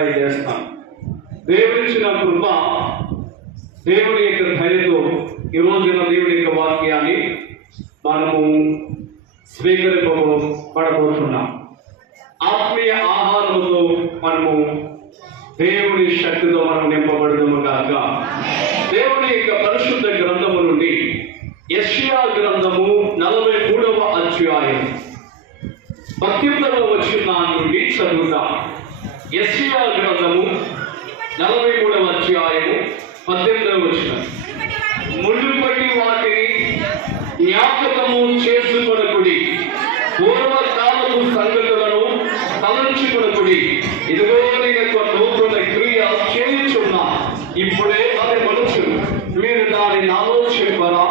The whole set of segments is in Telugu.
ట్రై చేస్తాను. దేవుడిచ్చిన కృప, దేవుని యొక్క దయతో ఈ రోజున దేవుని యొక్క వాక్యాన్ని మనము స్వీకరింపబడబోతున్నాం. ఆత్మీయ ఆహారముతో మనము దేవుని శక్తితో మనం నింపబడదాము కాక. దేవుని యొక్క పరిశుద్ధ గ్రంథము నుండి యెషయా గ్రంథము 43వ అధ్యాయం 18వ వచనం నుండి చదువుదాం. యెషయా గ్రంథము 43వ అధ్యాయము 18వ వచనం. మునుపటి వాటిని జ్ఞాపకము చేసుకొనకుడి, పూర్వకాలపు సంగతులను తలంచుకొనకుడి. ఇదిగో నేను ఒక నూతన క్రియ చేయుచున్నా, ఇప్పుడే అది మనుషులు మీరు దానిని ఆలోచింపరా?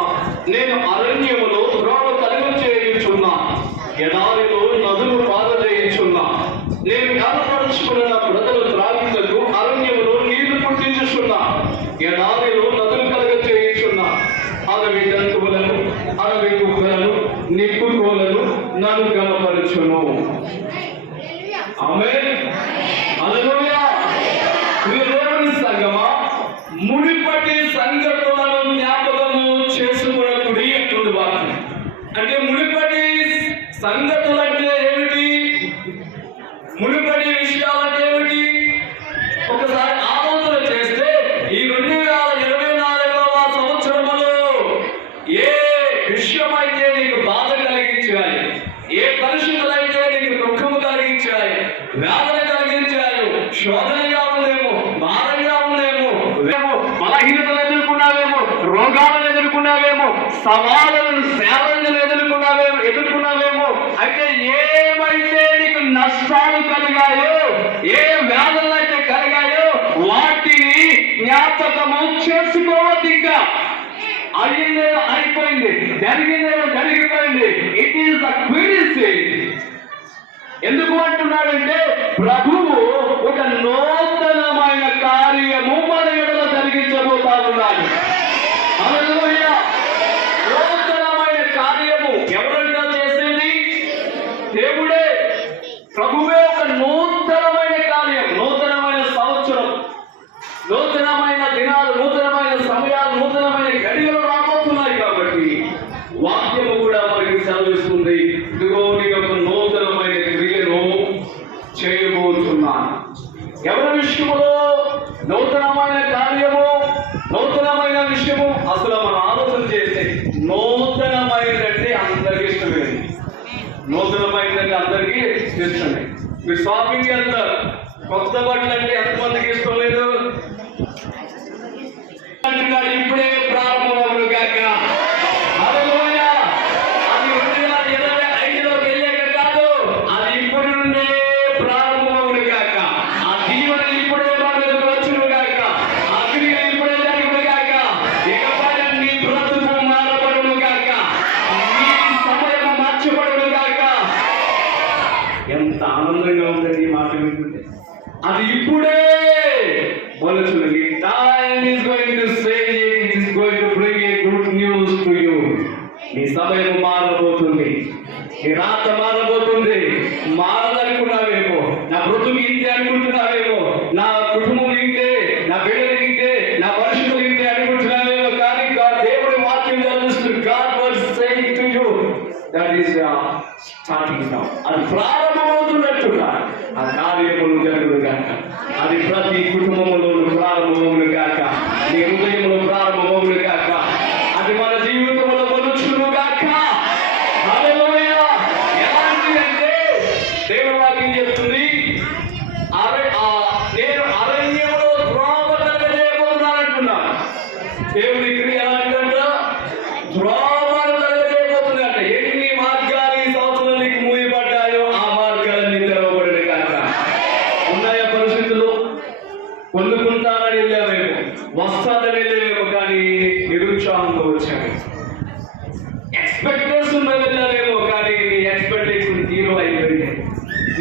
నేను అరణ్యములో త్రోవ కలుగజేయుచున్నా, ఎడారిలో నదులు పారజేయుచున్నా. నేను ఏర్పరచుకున్న ప్రజలు త్రాగుటకు అరణ్యములో నీళ్లు పుట్టించుచున్నా, ఎడారిలో నదులు కలుగజేయుచున్నా. అడవి జంతువులను, అడవి కుక్కలను, నిప్పుకోలను నన్ను గమపరచును. ఆమేన్. హల్లెలూయా. దేవుని సంగమా, మునిపటి సంగతులను జ్ఞాపకము చేసుకొనకుడి అంటుంది వాక్యం. అంటే మునిపటి సంగతులు అంటే ఏమిటి? మునిపటి విషయాలంటే ఏమిటి? ఒకసారి ఆలోచన చేస్తే ఈ 2024వ సంవత్సరములో ఏ విషయమైతే నీకు బాధ కలిగించాలి, ఏ పరిస్థితులైతే నీకు దుఃఖము కలిగించాలి, వేదన కలిగించాలి, శోధనగా ఉందేమో, భారంగా ఉందేమో, బలహీనతలు ఎదుర్కొన్నావేమో, రోగాలను ఎదుర్కొన్నావేమో, సవాళ్ళను సేవలను ఎదుర్కొన్నావేమో, అయితే ఏమైతే నీకు నష్టాలు కలిగాయో, ఏ వేదనలు అయితే కలిగాయో వాటిని జ్ఞాపకము చేసుకోవద్దు. ఇంకా అయ్యిందేదో అయిపోయింది, జరిగిందేదో జరిగిపోయింది. ఇట్ ఈస్ ద క్విడిసి. ఎందుకు అంటున్నాడంటే ప్రభువు ఒక నూతనమైన కార్యము మన ఎడల జరిగించబోతా ఉన్నాడు. హల్లెలూయా. నూతనమైన కార్యము ఎవరంతా చేసేది? దేవుడే. ప్రభువే ఒక నూతనమైన కార్యం, నూతనమైన సంవత్సరం, నూతనమైన దినాలు, నూతనమైన సమయాలు, నూతనమైన గడియలు రాబోతున్నాయి. కాబట్టి వాక్యము కూడా మనకి సెలవిస్తుంది, ఇదిగో నీ యొక్క నూతనమైన క్రియను చేయబోతున్నాను. ఎవరి విషయములో నూతనమైన కార్యము, నూతనమైన విషయము? అసలు మనం ఆలోచన చేస్తే నూతనమైనదంటే అందరికీ ఇష్టమే. నూతనమైనదంటే అందరికీ ఇష్టమే. మీరు షాపింగ్కి వెళ్తారు, కొత్త బట్టలు అంటే ఎంతమందికి ఇష్టం లేదు? ఇప్పుడే ప్రారంభమవును గాక. హల్లెలూయా. అది 2025లోకి వెళ్ళాక కాదు, అది ఇప్పటి నుండే ప్రారంభమవును గాక. ఆ దీవెన ఇప్పుడే మన మీదకు వచ్చును గాక. ఆ క్రియ ఇప్పుడే జరుగును గాక. ఇకపై నీ బ్రతుకు మారబడును గాక. నీ సమయం మార్చబడును గాక. ఎంత ఆనందంగా ఉంటుంది ఈ మాట వింటుంటే. అది ఇప్పుడే వచ్చును. Time is going to say it is going to bring a good news to you. నీ సమయం మారబోతుంది, నీ రాత మారబోతుంది. మారదనుకున్నావేమో, నా బ్రతుకు ఇంతే అనుకుంటున్నావేమో, నా కుటుంబం ఇంతే, నా బిడ్డలు ఇంతే, నా పరిస్థితులు ఇంతే అనుకుంటున్నావేమో. కానీ దేవుడి వాక్యం చదివిస్తుంది. God was saying to you that is starting now. అది ప్రారంభమవుతున్నట్టుగా ఆ కార్యములు జరుగును గాక. అది ప్రతి కుటుంబంలోనూ ప్రారంభమవును గాక. నీ హృదయంలో ప్రారంభమవును గాక. అది మన జీవితంలో మొదలుచును గాక. హల్లెలూయా. ఎలాంటి అంటే దేవుని వాక్యం చెప్తుంది, నేను అరణ్యంలో త్రోవ కలుగజేయబోతున్నానంటున్నాను. దేవుని క్రియ ఎలాంటిదంట? త్రోవను కలుగజేయబోతుందంట. ఎన్ని మార్గాలు ఈ సంవత్సరం నీకు మూయబడ్డాయో ఆ మార్గాలన్నీ తెరవబడిన గాక. ఉన్నాయా పరిస్థితులు? పొందుకుంటానని వెళ్ళావేమో, వస్తానని వెళ్ళావేమో, కానీ నిరుత్సాహంతో వచ్చాము. ఎక్స్పెక్టేషన్ వెళ్ళావేమో, కానీ నీ ఎక్స్పెక్టేషన్ జీరో అయిపోయింది.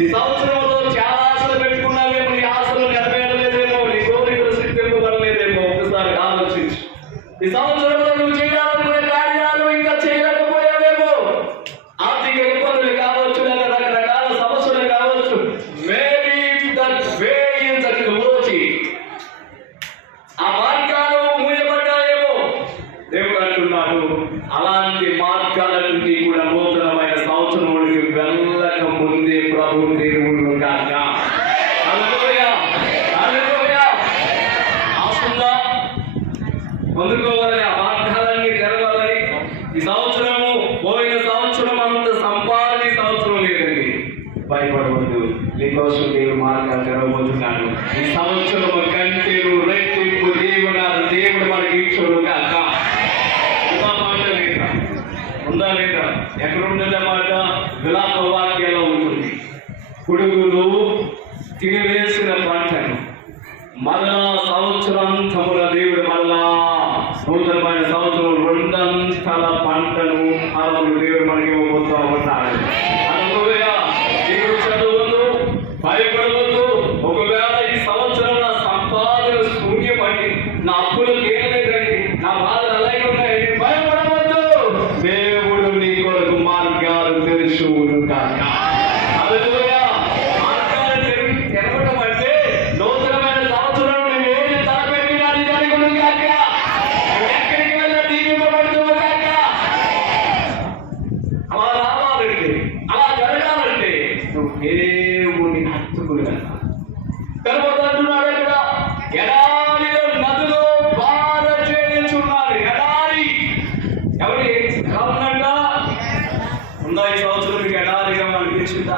ఈ సంవత్సరంలో చాలా ఆశలు పెట్టుకున్నావేమో, నీ ఆశలు నెరవేరలేదేమో, నీ కోరికలు సిద్ధింపబడలేదేమో. ఒకసారి ఆలోచించు. ఈ సంవత్సరంలో నువ్వు చేయాలనుకునే కార్యాలు ఇంకా చేయలేకపోయావేమో. ఆర్థిక ఇబ్బందులు కావచ్చు, లేదా రకరకాల సమస్యలు కావచ్చు. మేబీ దట్ వే ఈజ్ పొందుకోవాలని, ఆ వాగ్దానాన్ని తెరవాలని. ఈ సంవత్సరము పోయిన సంవత్సరం అంత సంపాదన ఈ సంవత్సరం లేదండి. భయపడవద్దు, నీకోసం దేవుడు మార్గాలు తెరవబోతున్నాడు. ఈ సంవత్సరం కంటే రెట్టింపు దేవుడు మనకి ఇచ్చాడు కాక. మాట లేదా ఉందా లేదా? ఎక్కడ ఉండేది మాట? విలాప వాక్యాల్లో ఉంటుంది. పురుగులు తినివేసిన పంటను మళ్ళా సంవత్సరాంతముల దేవుడు మళ్ళా నూతనమైన సంవత్సరం రెండంతల పంటను దేవుడు మనకి ఇవ్వబోతూ ఉన్నాడు. దేవుడు చదవద్దు, భయపడవద్దు. ఒకవేళ ఈ సంవత్సరం నా సంపాదన శూన్యమని, నా అప్పులు కేవలేదండి, నా బాధలు అలాగే ఉన్నాయండి, భయపడవద్దు. దేవుడు నీ కొరకు మార్గాలు తెలుసును కాక. దేవుని హత్తుకుని తర్వాత అంటున్నాడు అక్కడ, ఎడారిలో నదులు బాధ చేయుచున్నారు. ఎడారి ఎవరి కావునంట ఉందా? ఈ సంవత్సరం మీకు ఎడారిగా అనిపించిందా?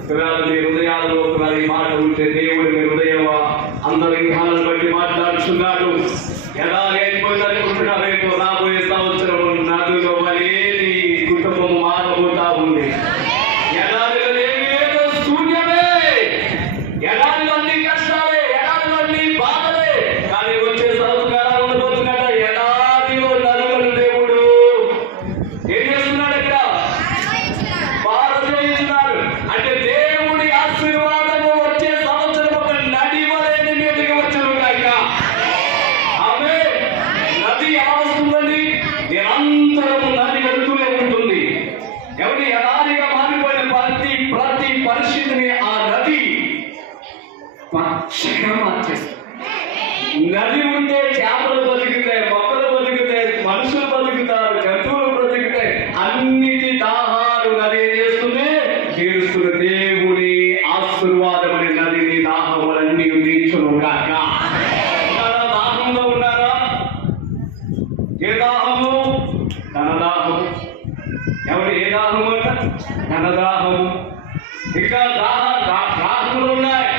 ఒకవేళ మీ హృదయాల్లో ఒకవేళ ఈ మాట ఉంటే దేవుడు మీ హృదయం అందరి విధానాలను బట్టి మాట్లాడుచున్నాడు. ఎడారి అయిపోయింది అనుకుంటున్నా, రేపు రాబోయే సంవత్సరం నదులు అనేది కుటుంబం మారబోతా ఉంది. నది ఉంటే చేపలు బతుకుతాయి, మొక్కలు బతుకుతాయి, మనుషులు బతుకుతారు, జంతువులు బతుకుతాయి. అన్నిటి దాహాలు నది చేస్తూనే తీరుస్తున్న దేవుని ఆశీర్వాదం అనే నదిని దాహములన్నీ తీర్చును కాక. దాహంలో ఉన్నారా? ఏ దాహము? ధనదాహము. ఎవరు ఏ దాహము అంట? ధనదాహము. ఇంకా దాహములు ఉన్నాయి,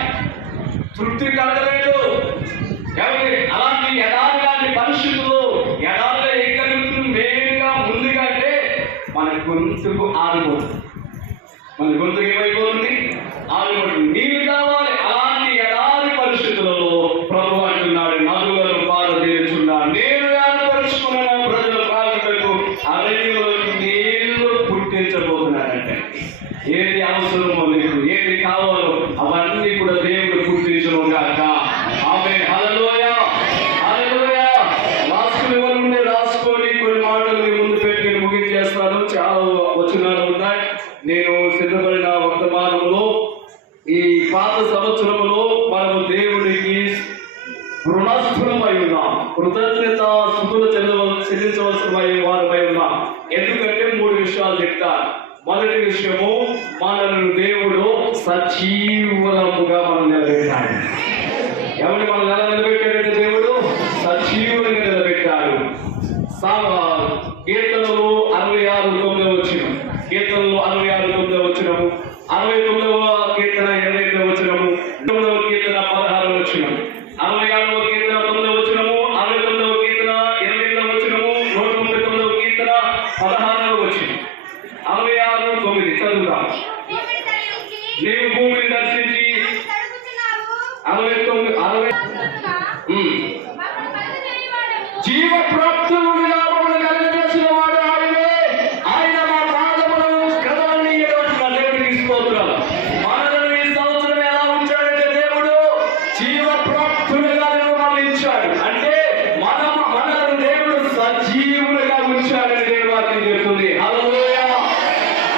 తృప్తి కలగలేదు. అలాంటి ఎడారి లాంటి పరిస్థితులు ఎడారిలో ఏం కలుగుతుంది? మెయిన్గా ముందుగా అంటే మన గొంతుకు ఆరిపోతుంది. మన గొంతుకు ఏమైపోతుంది? ఆరిపోతుంది. నీళ్ళు కావాలి. అలాంటి ఎడారి పరిస్థితులలో ప్రభు అంటున్నాడు, నదులను పారదీయుచున్నాడు. నేను ఏర్పరుచుకున్న ప్రజల కార్మికులకు అరణ్యంలో నీళ్లు పుట్టించబోతున్నాడంటే ఏది అవసరమో మీకు ఏది కావాలో అవన్నీ కూడా దేవుడు పుట్టించను గాక. ఆమె హల్లెలూయా, హల్లెలూయా. రాసుకొని కొన్ని మాటలు ముందు పెట్టి నేను ముగించేస్తాను. చాలా వచనాలు ఉన్నాయి. నేను సిద్ధపడిన వర్తమానంలో ఈ పాత సంవత్సరంలో మనము దేవుడికి రుణస్థులమై ఉన్నాం, కృతజ్ఞత స్తుతులు చెల్లించవలసిన వారమై ఉన్నాం. ఎందుకంటే 3 విషయాలు చెప్తాను. మొదటి విషయము, మనల్ని దేవుడు సజీవులముగా మనం నిలబెట్టాడు. ఎవరిని మనం ఎలా నిలబెట్టాడంటే దేవుడు సజీవులుగా నిలబెట్టాడు. కీర్తనలు 66:9 వచ్చినం, కీర్తనలు 66:9 వచ్చినము, 69వ కీర్తన 22వ వచ్చినము, 9వ కీర్తన 16వ వచ్చినము, 66వ కీర్తన 9వ వచ్చినము, 69వ కీర్తన 22వ వచ్చినము, 199వ కీర్తన 16వ వచ్చినం. 66:9 చదువుతాం. నీవు భూమిని దర్శించి 69 జీవప్రాప్తులుగా మమ్మల్ని కలుగజేసిన వాడు ఆయనే. ఆయన మా పాదములను కదలనీయకుండా దేవుడికి స్తోత్రం. మనల్ని ఈ సంవత్సరం ఎలా ఉంచాడంటే దేవుడు జీవప్రాప్తులుగా నిర్మాణించాడు. అంటే మనల్ని దేవుడు సజీవులుగా ఉంచాడని దేవుడు వాక్యం చెప్తుంది. హల్లెలూయా.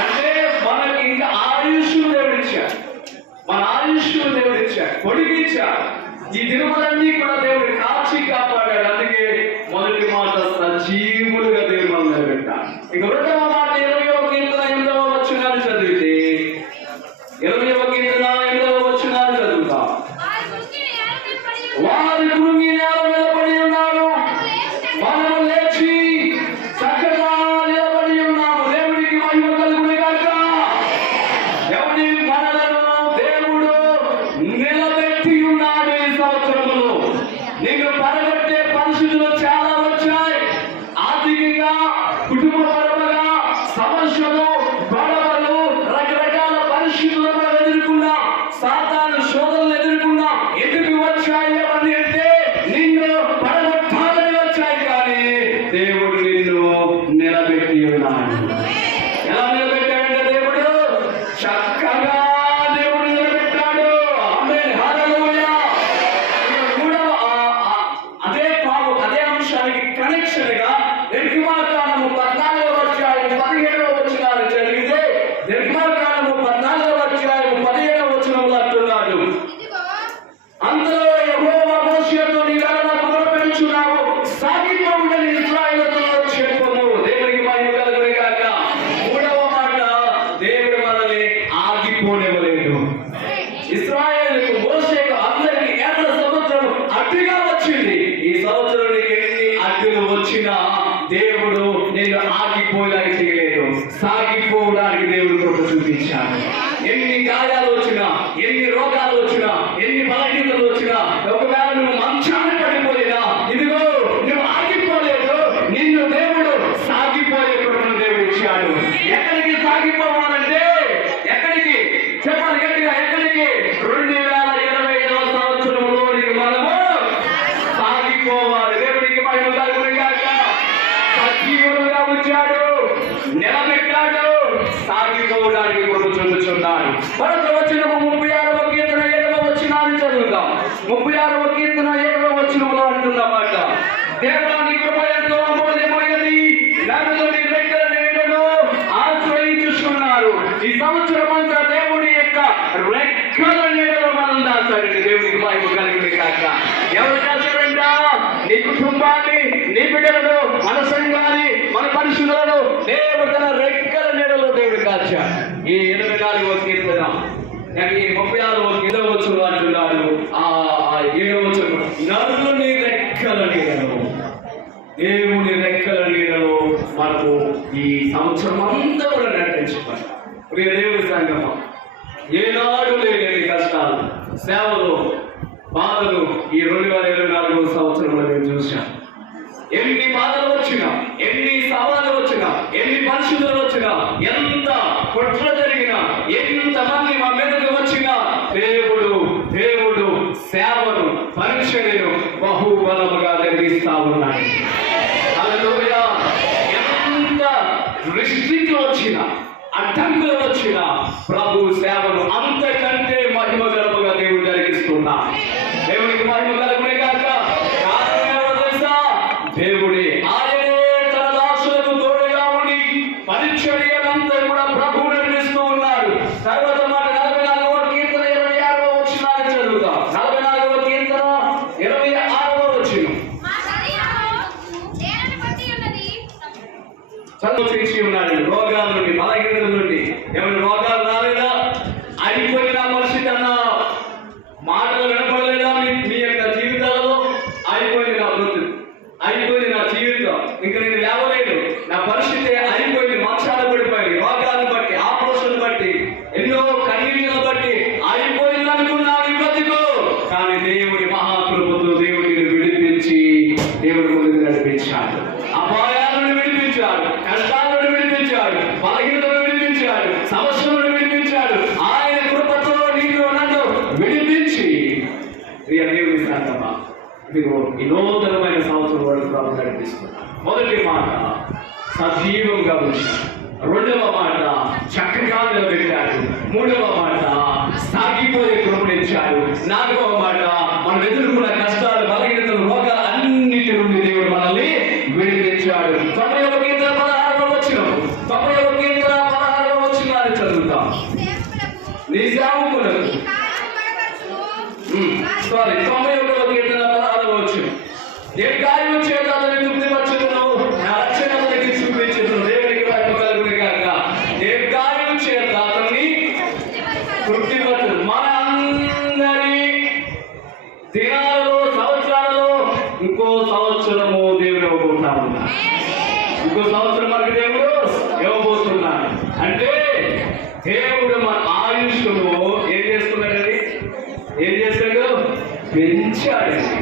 అంటే మనకి ఇంకా ఆయుష్ దేవుడిచ్చాడు, మన ఆయుష్ దేవుడిచ్చాడు, పొడిగించాడు. ఈ దినములన్నీ కూడా దేవుడు కాచి కాపాడాడు. అందుకే మొదటి మాట సజీవులుగా దేవుడు మనం నిలబెట్టాడు. ఇక రెండవ మాట 20వ కీర్తన 8వ వచనాన్ని చదివితే, 20వ కీర్తన 8వ వచనాన్ని చదువుతాం. వారి కృంగి నేల మీద పడి ఉన్నారు, వచ్చినా దేవుడు నేను ఆగిపోయేలాగా చేయలేదు, సాగిపోవడానికి దేవుడు కృప చూపించాడు. ఎన్ని గాయాలు వచ్చినా, ఎన్ని రోగాలు వచ్చినా, ఎన్ని బలహీనతలు వచ్చినా, ఒకవేళ నువ్వు మంచాన్ని పడిపోయినా, ఇదిగో నువ్వు ఆగిపోలేదు, నిన్ను దేవుడు సాగిపోయే కృపను దేవుడు ఇచ్చాడు. ఎక్కడికి సాగిపోవాలంటే, ఎక్కడికి చెప్పాలి గట్టిగా, ఎక్కడికి? 2025వ సంవత్సరంలోనికి మనము సాగిపోవాలి. దేవుడికి మహిమ కలుగును గాక. సజీవులుగా ఉంచాడు, నిలబెట్టాడు, సాగిపోవడానికి కృప చూపుచున్నాడు. మరొక వచనము 36వ కీర్తన 7వ వచనాన్ని చదువుతాం. 36వ కీర్తన 7వ వచనంలో అంటున్నమాట, దేవా నీ కృప ఎంతో అమూల్యమైనది, నన్ను నీ రెక్కల నీడను ఆశ్రయించుచున్నారు. ఈ సంవత్సరం అంతా దేవుడి యొక్క రెక్కల నీడలో మనం దాచారండి. దేవుడికి మహిమ కలుగును గాక. ఎవరు దాచారంట? నీ కుటుంబాన్ని, నీ బిడ్డలను, మన సంఘాన్ని, మన పరిశుద్ధులను దేవుడు తన రెక్కల నీడలో దేవుడు దాచాడు. ఈ 84వ కీర్తన 36వ కీర్తన వచనం అంటున్నాడు, ఆ 7వ వచనం, నన్ను నీ రెక్కల నీడలో, దేవుని రెక్కల నీడలో మనకు ఈ సంవత్సరం అంతా కూడా నడిపించుకోవాలి. ప్రియ దేవుని సంగమా, ఏనాడు లేని కష్టాలు, సేవలు, బాధలు ఈ 2024వ సంవత్సరంలో నేను చూశాను. ఎన్ని బాధలు వచ్చినా, ఎన్ని సవాళ్ళు వచ్చినా, ఎన్ని పరిస్థితులు వచ్చినా, ఎంత కుట్ర జరిగినా, ఎంతమంది మా మీదకి వచ్చినా, దేవుడు సేవను, పరీక్షలను బహుబలముగా జరిగిస్తా ఉన్నాడు. హల్లెలూయా. ఎంత రిస్ట్రిక్ట్ వచ్చినా, అడ్డంకులు వచ్చినా, ప్రభు సేవను అంతకంటే మహిమగలముగా దేవుడు జరిగిస్తున్నా. దేవునికి మహిమ కలుగునే గాక. కారణం ఎవరో తెలుసా? దేవుడే. ఆయనే తన దాసులకు తోడుగా ఉండి పరిచర్యలంతా కూడా ప్రభువు నిర్మిస్తూ ఉన్నాడు. తర్వాత మాట 44వ కీర్తన 26వ వచనాన్ని చదువుతాం. 44వ కీర్తన 26వ వచనం. సంతోషించి ఉన్నాడు. రోగాల నుండి, బలహీనతల నుండి. ఏమైనా రోగాలు రాలేదా? అయిపోయిన పరిస్థితి అన్న మాటలు వినపడలేదా? మీ యొక్క జీవితాలలో అయిపోయింది నా వృత్తి, అయిపోయింది నా జీవితం, ఇంకా నేను లేవలేదు, నా పరిస్థితి అయిపోయింది, మంచాలు పడిపోయింది, రోగాలను బట్టి, ఆపరేషన్ బట్టి, ఎన్నో కన్నీళ్లను బట్టి అయిపోయింది అనుకున్నాను ఈ బ్రతుకు. కానీ దేవుడి మహాకృపతో దేవుడిని విడిపించి దేవుడి ముందుకు నడిపించాడు. అపాయాలను విడిపించాడు, కష్టాలను విడిపించాడు, బలహీనతను విడిపించాడు, సమస్యలను విడిపించాడు. ఆయన కృపతో నీకు నన్ను విడిపించి దేవుని సంగమా, ఇదిగో ఈ నూతనమైన సంవత్సరం వరకు ప్రభు నడిపిస్తున్నాడు. మొదటి మాట సజీవంగా ఉంచాడు, రెండవ మాట చక్కగా నిలబెట్టాడు, మూడవ మాట సాగిపోయే కృపనిచ్చాడు, నాలుగవ మాట మనం ఎదుర్కొన్న కష్టాలు, బలహీనతలు, రోగాలు అన్నిటి నుండి దేవుడు మనల్ని విడిపించాడు. 90వ కీర్తన 16వ వచనం, 90వ కీర్తన 16వ వచనాన్ని చదువుతాం. నీ సేవకులకు 91వ కీర్తన 16వ వచనం, ఏ కార్యం చేత అతని తృప్తిపరచును, నా రక్షణ అతనికి చూపించును. దేవునికి మహిమ కలుగును గాక. ఏ కార్యం చేత అతన్ని తృప్తిపరచును. మన అందరి దినాలలో, సంవత్సరాలలో ఇంకో సంవత్సరము దేవుడు ఇవ్వబోతున్నాడు. ఇంకో సంవత్సరం మనకు దేవుడు ఇవ్వబోతున్నాడు. అంటే దేవుడు మన ఆయుష్ను ఏం చేస్తున్నాడండి? ఏం చేశాడు? పెంచాడండి,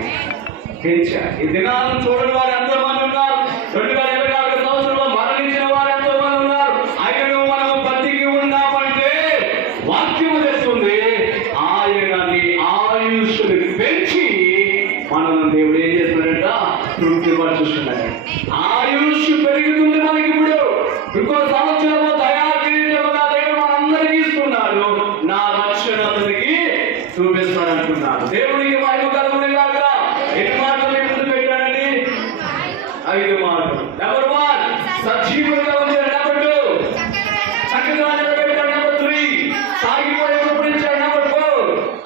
పెంచాడు. ఈ దినాలను చూడని వారు ఎంతో మంది ఉన్నారు. 2024 సంవత్సరంలో మరణించిన వారు ఎంతో మంది ఉన్నారు. ఆయనను మనం బతికి ఉన్నామంటే వాక్యము తెస్తుంది, ఆయన నీ ఆయుష్ని పెంచి మనల్ని దేవుడు ఏం చేస్తున్నాడంట? తృప్తిపరుచుతున్నాడు. ఆయుష్ పెరుగుతుంది మనకి. ఇప్పుడు ఇంకో సంవత్సరము దయాకిరీటముగా దేవుడు మనందరికీ ఇస్తున్నాడు. నా రక్షణ అతనికి చూపిస్తాడంటున్నాడు. దేవునికి మహిమ కలుగును గాక. ఎన్ని మాటలు ముందు పెట్టాడండి? 5 మాటలు. నెంబర్ 1 సజీవులుగా ఉంచాడు. నెంబర్ 2 చక్కగా నిలబెట్టాడు. నెంబర్ 3 సాగిపోయే కృపనిచ్చాడు. నెంబర్ 4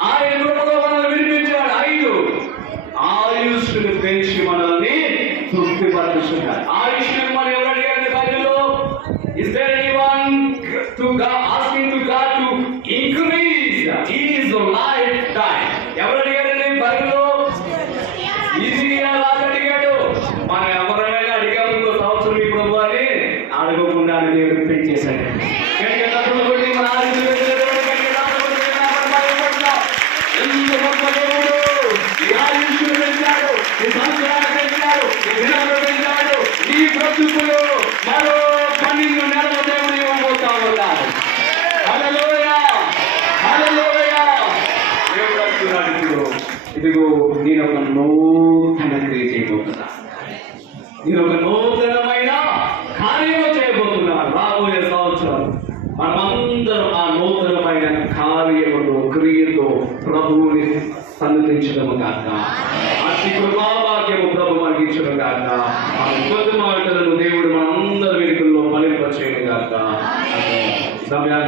ఆయన కృపతో మనల్ని విడిపించాడు. 5 ఆయుష్ను పెంచి మనల్ని తృప్తిపరుచున్నాడు. ఆయుష్ను మనం ఎవరు అడిగారండి బైబిల్లో? Is there anyone to God asking to God to increase his lifetime? ఎవరు అడిగారండి బైబిల్లో? Is గొప్ప దేవుడు. నీ ఆయుష్ను పెంచాడు, నీ సంవత్సరాలు పెంచాడు, నీ దినాలు పెంచాడు. నీ బ్రతుకులు మరో 12 నెలల దేవుడు ఇవ్వబోతా ఉన్నాడు. హల్లెలూయా, హల్లెలూయా. దేవుడు అంటున్నాడు, ఇదిగో నేను ఒక నూతన క్రియ చేయబోతున్నా, నేను ఒక నూతనమైన కార్యము చేయబోతున్నాను. రాబోయే సంవత్సరం మనమందరం ఆ నూతనమైన కార్యముతో క్రియతో ప్రభువుని సన్నిధించడము కాక, అతి కృపాభాగ్యము ప్రభు మనకి ఇచ్చడం కాక, ఆ కొద్ది మాటలను దేవుడు మనందరి వెనుకల్లో ఫలింపచేయడం కాక. సమయాన్ని